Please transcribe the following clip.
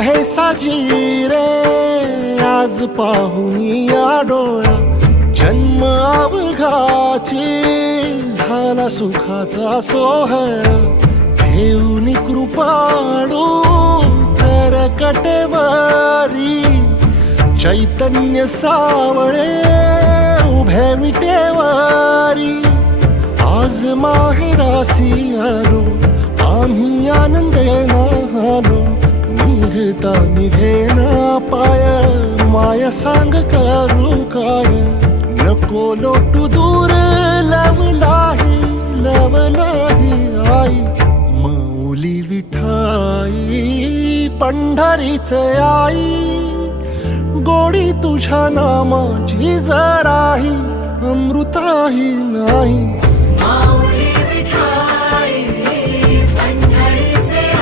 आहे साजी रे आज पाहुनी या डोळा जन्म अवघाची झाला सुखाचा सोहळा घेऊन कृपाळू तर कटेवारी चैतन्य सावळे उभे विटेवारी आज माहेरासी आलो आम्ही आनंदेना आलो निघता निघेना पाय माया सांग करू काय नको लोटू दूर लवलाही आई मौली विठाई पंढरीचे आई गोडी तुझ्या नामाची जराही अमृताही नाही माऊली विठा